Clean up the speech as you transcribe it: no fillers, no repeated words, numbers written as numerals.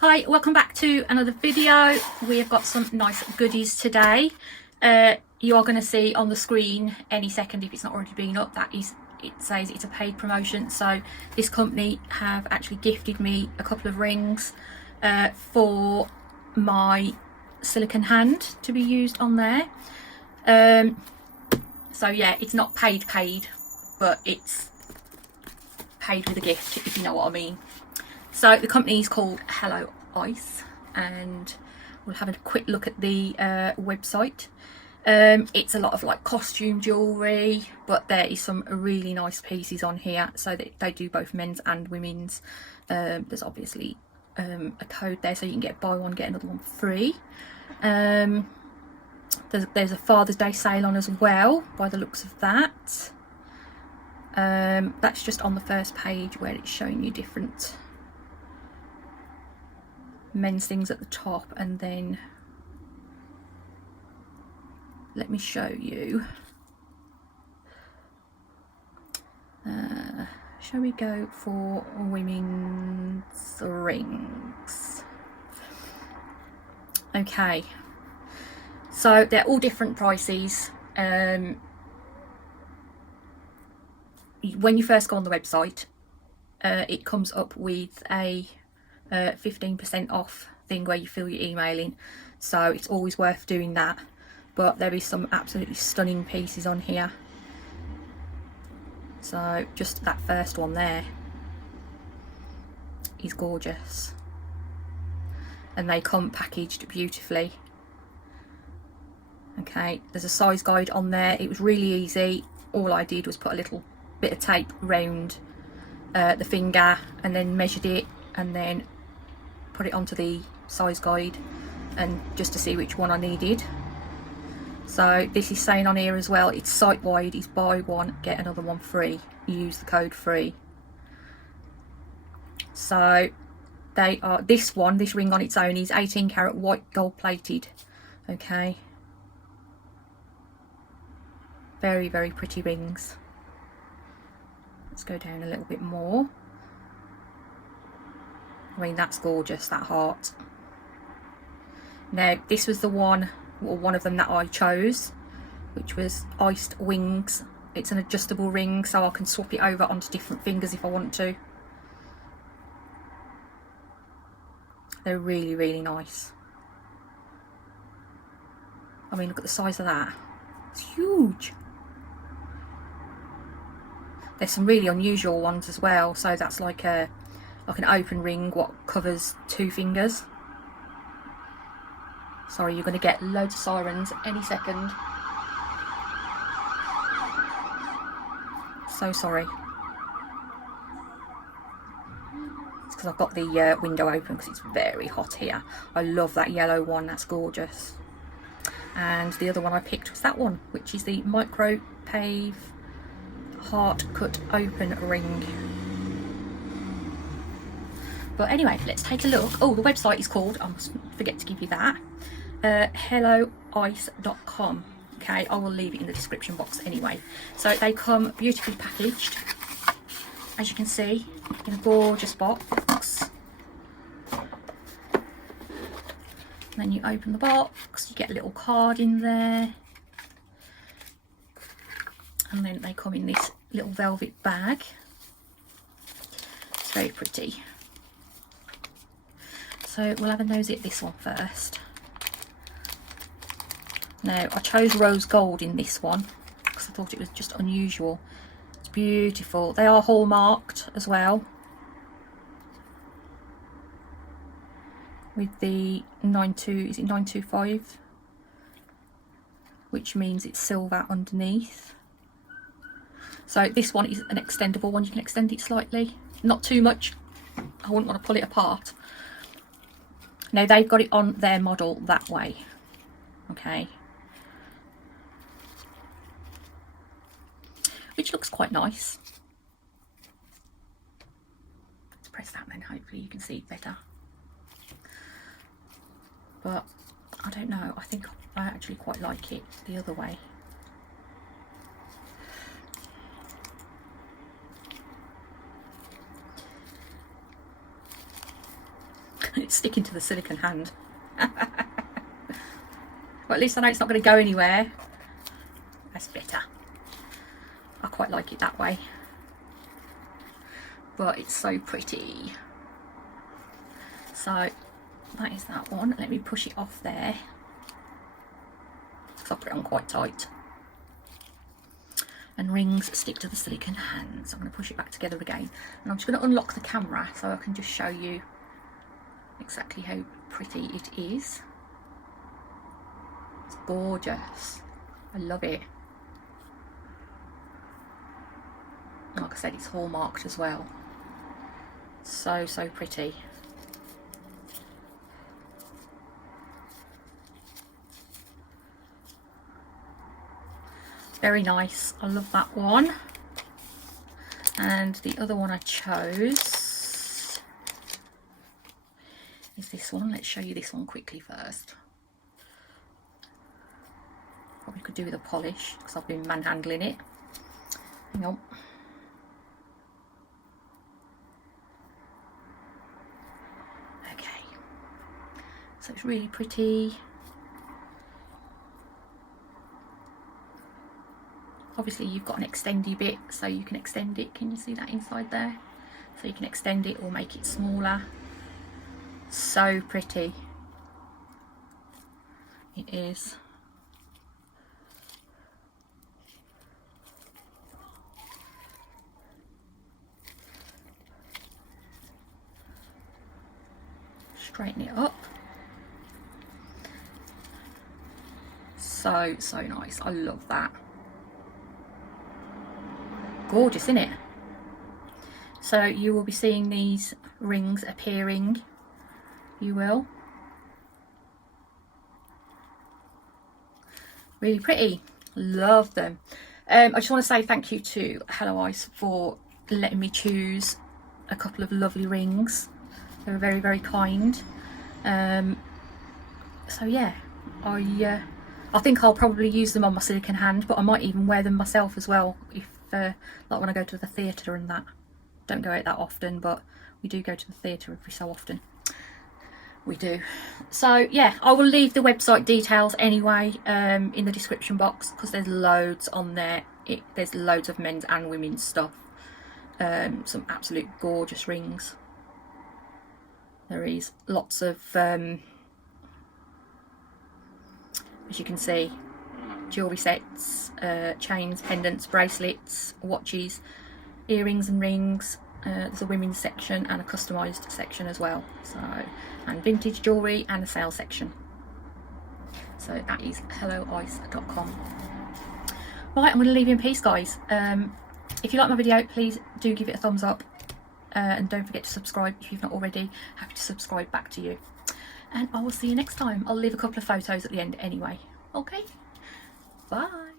Hi, welcome back to another video. We've got some nice goodies today. You are going to see on the screen any second, if it's not already been up, that is, it says it's a paid promotion. So this company have actually gifted me a couple of rings for my silicone hand to be used on there. So yeah, it's not paid, but it's paid with a gift, if you know what I mean. So the company is called Helloice, and we'll have a quick look at the website. It's a lot of like costume jewellery, but there is some really nice pieces on here. So they do both men's and women's. There's obviously a code there, so you can get buy one get another one free. There's a Father's Day sale on as well, by the looks of that. That's just on the first page where it's showing you different men's things at the top, and then let me show you. Shall we go for women's rings? Okay, so they're all different prices. When you first go on the website, it comes up with a 15% off thing where you fill your email in, so it's always worth doing that. But there is some absolutely stunning pieces on here. So just that first one there is gorgeous, and they come packaged beautifully. Okay, there's a size guide on there. It was really easy. All I did was put a little bit of tape round the finger and then measured it and then put it onto the size guide, and just to see which one I needed. So this is saying on here as well, it's site wide, it's buy one get another one free. You use the code free. So they are, this ring on its own is 18 carat white gold plated. Okay, very, very pretty rings. Let's go down a little bit more. I mean, that's gorgeous, that heart. Now this was the one, or one of them that I chose, which was Iced Wings. It's an adjustable ring, so I can swap it over onto different fingers if I want to. They're really, really nice. I mean, look at the size of that. It's huge. There's some really unusual ones as well. So that's like an open ring what covers 2 fingers. Sorry, you're going to get loads of sirens any second. So sorry. It's because I've got the window open because it's very hot here. I love that yellow one, that's gorgeous. And the other one I picked was that one, which is the Micro Pave Heart Cut Open Ring. But anyway, let's take a look. Oh, the website is called, I must forget to give you that, helloice.com. Okay, I will leave it in the description box anyway. So they come beautifully packaged, as you can see, in a gorgeous box. And then you open the box, you get a little card in there, and then they come in this little velvet bag. It's very pretty. So we'll have a nosy at this one first. Now I chose rose gold in this one because I thought it was just unusual. It's beautiful. They are hallmarked as well, with the 925, which means it's silver underneath. So this one is an extendable one. You can extend it slightly, not too much. I wouldn't want to pull it apart. Now they've got it on their model that way. Okay, which looks quite nice. Let's press that, then hopefully you can see it better. But I don't know, I think I actually quite like it the other way. It's sticking to the silicone hand. Well, at least I know it's not going to go anywhere. That's better. I quite like it that way. But it's so pretty. So that is that one. Let me push it off there, because I put it on quite tight. And rings stick to the silicone hands. I'm going to push it back together again. And I'm just going to unlock the camera so I can just show you exactly how pretty it is. It's gorgeous. I love it. Like I said, it's hallmarked as well. So pretty. Very nice. I love that one. And the other one I chose is this one. Let's show you this one quickly first. Probably could do with a polish because I've been manhandling it. Hang on. Okay. So it's really pretty. Obviously you've got an extendy bit, so you can extend it. Can you see that inside there? So you can extend it or make it smaller. So pretty. It is. Straighten it up. So nice. I love that. Gorgeous, isn't it? So you will be seeing these rings appearing. You will. Really pretty. Love them. I just want to say thank you to Helloice for letting me choose a couple of lovely rings. They were very, very kind. So yeah, I think I'll probably use them on my silicone hand, but I might even wear them myself as well, if like when I go to the theatre and that. Don't go out that often, but we do go to the theatre every so often. We do. So yeah, I will leave the website details anyway in the description box, because there's loads on there. There's loads of men's and women's stuff. Some absolute gorgeous rings. There is lots of as you can see, jewellery sets, chains, pendants, bracelets, watches, earrings and rings. There's a women's section and a customised section as well. So, and vintage jewellery and a sale section. So that is helloice.com. Right, I'm going to leave you in peace, guys. If you like my video, please do give it a thumbs up. And don't forget to subscribe if you've not already. Happy to subscribe back to you. And I will see you next time. I'll leave a couple of photos at the end anyway. Okay? Bye.